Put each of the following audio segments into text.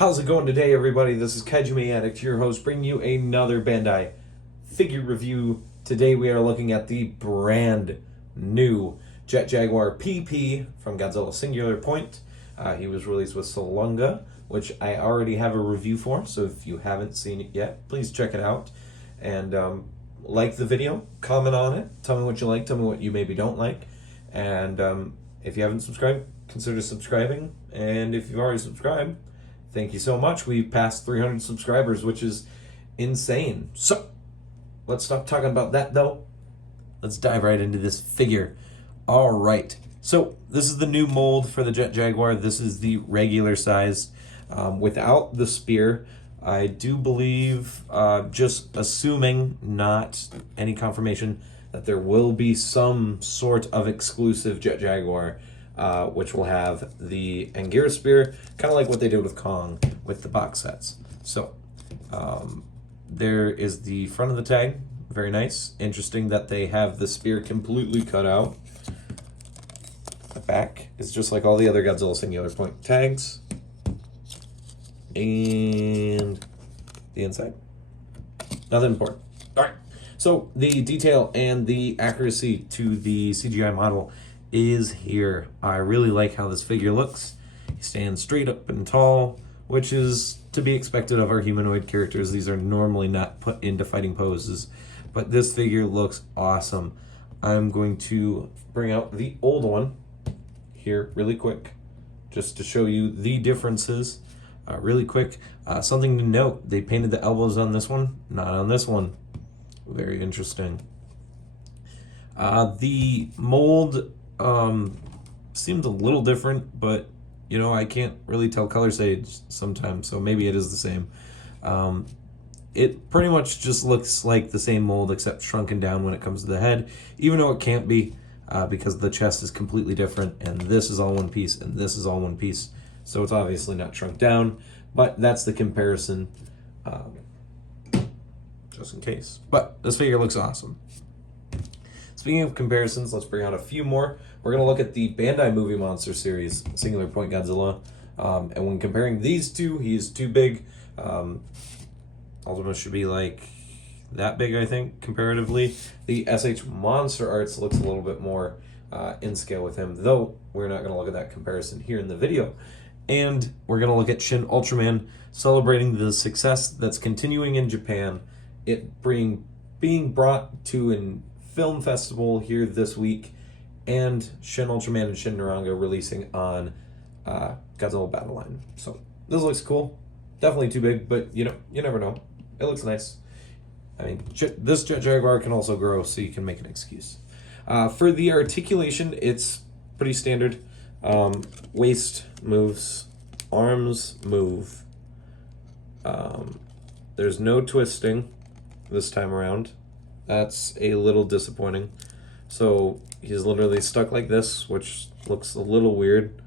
How's it going today, everybody? This is SHMA Addict, your host, bringing you another Bandai figure review. Today we are looking at the brand new Jet Jaguar PP from Godzilla Singular Point. He was released with Salunga, which I already have a review for, so if you haven't seen it yet, please check it out. And like the video, comment on it, tell me what you like, tell me what you maybe don't like. And if you haven't subscribed, consider subscribing. And if you've already subscribed, thank you so much. We've passed 300 subscribers, which is insane. So, let's stop talking about that, though. Let's dive right into this figure. All right. So, this is the new mold for the Jet Jaguar. This is the regular size without the spear. I do believe, just assuming, not any confirmation, that there will be some sort of exclusive Jet Jaguar, which will have the Anguirus spear, kind of like what they did with Kong with the box sets. So, there is the front of the tag. Very nice. Interesting that they have the spear completely cut out. The back is just like all the other Godzilla Singular Point tags. And the inside. Nothing important. All right. So, the detail and the accuracy to the CGI model is here. I really like how this figure looks. He stands straight up and tall, which is to be expected of our humanoid characters. These are normally not put into fighting poses, but this figure looks awesome. I'm going to bring out the old one here really quick, just to show you the differences really quick. Something to note, they painted the elbows on this one, not on this one. Very interesting. The mold seems a little different, but you know, I can't really tell color shades sometimes, so maybe it is the same. It pretty much just looks like the same mold except shrunken down when it comes to the head, even though it can't be because the chest is completely different, and this is all one piece and this is all one piece, so it's obviously not shrunk down, but that's the comparison, just in case. But this figure looks awesome. Speaking of comparisons, let's bring out a few more. We're going to look at the Bandai Movie Monster series, Singular Point Godzilla. And when comparing these two, he's too big. Ultima should be like that big, I think, comparatively. The SH Monster Arts looks a little bit more in scale with him, though we're not going to look at that comparison here in the video. And we're going to look at Shin Ultraman, celebrating the success that's continuing in Japan. It being brought to an film festival here this week, and Shin Ultraman and Shin Naranga releasing on Godzilla Battle Line. So this looks cool. Definitely too big, but you know, you never know. It looks nice. I mean, this Jet Jaguar can also grow, so you can make an excuse. For the articulation, it's pretty standard. Waist moves, arms move. There's no twisting this time around. That's a little disappointing. So he's literally stuck like this, which looks a little weird.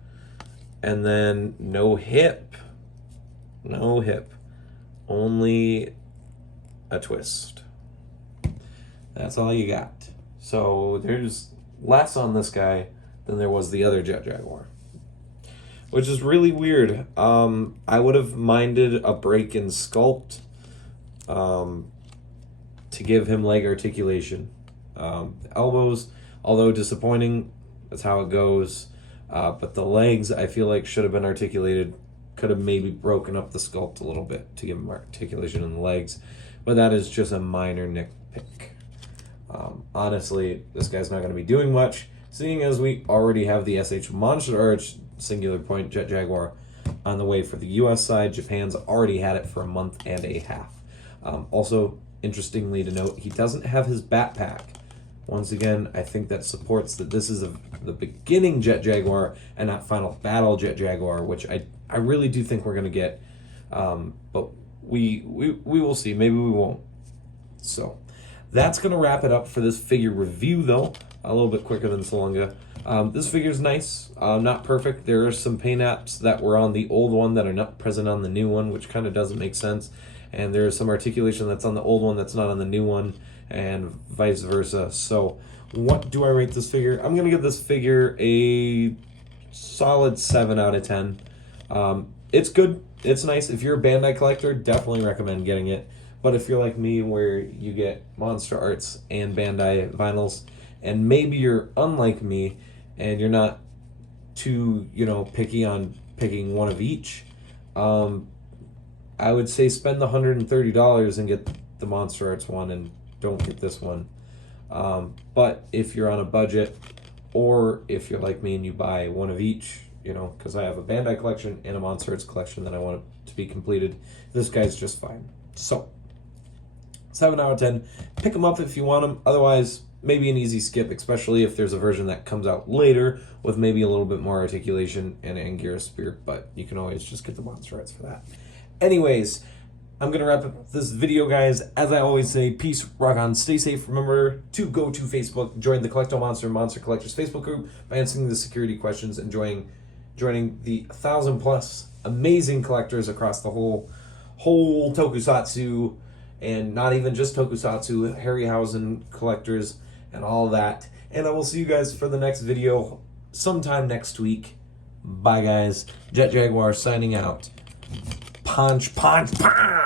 And then no hip. No hip. Only a twist. That's all you got. So there's less on this guy than there was the other Jet Jaguar, which is really weird. I would have minded a break in sculpt to give him leg articulation. Elbows, although disappointing, that's how it goes. But the legs, I feel like, should have been articulated. Could have maybe broken up the sculpt a little bit to give him articulation in the legs. But that is just a minor nitpick. Honestly, this guy's not going to be doing much, seeing as we already have the SH Monster Arch Singular Point Jet Jaguar on the way for the US side. Japan's already had it for a month and a half. Also, interestingly to note, he doesn't have his backpack. Once again, I think that supports that this is the beginning Jet Jaguar and not final battle Jet Jaguar, which I really do think we're going to get. But we will see. Maybe we won't. So that's going to wrap it up for this figure review, though. A little bit quicker than Salunga. This figure's nice. Not perfect. There are some paint apps that were on the old one that are not present on the new one, which kind of doesn't make sense. And there's some articulation that's on the old one that's not on the new one, and vice versa. So what do I rate this figure? I'm going to give this figure a solid 7 out of 10. it's good. It's nice. If you're a Bandai collector, definitely recommend getting it. But if you're like me, where you get Monster Arts and Bandai vinyls, and maybe you're unlike me, and you're not too, picky on picking one of each, I would say spend the $130 and get the Monster Arts one, and don't get this one. But if you're on a budget, or if you're like me and you buy one of each, because I have a Bandai collection and a Monster Arts collection that I want to be completed, this guy's just fine. So, 7 out of 10. Pick them up if you want them. Otherwise, maybe an easy skip, especially if there's a version that comes out later with maybe a little bit more articulation and Anguirus Spear, but you can always just get the Monster Arts for that. Anyways, I'm going to wrap up this video, guys. As I always say, peace, rock on, stay safe. Remember to go to Facebook, join the Collecto Monster and Monster Collectors Facebook group by answering the security questions and joining the 1,000+ amazing collectors across the whole tokusatsu, and not even just tokusatsu, Harryhausen collectors and all that. And I will see you guys for the next video sometime next week. Bye, guys. Jet Jaguar signing out. Punch, punch, punch!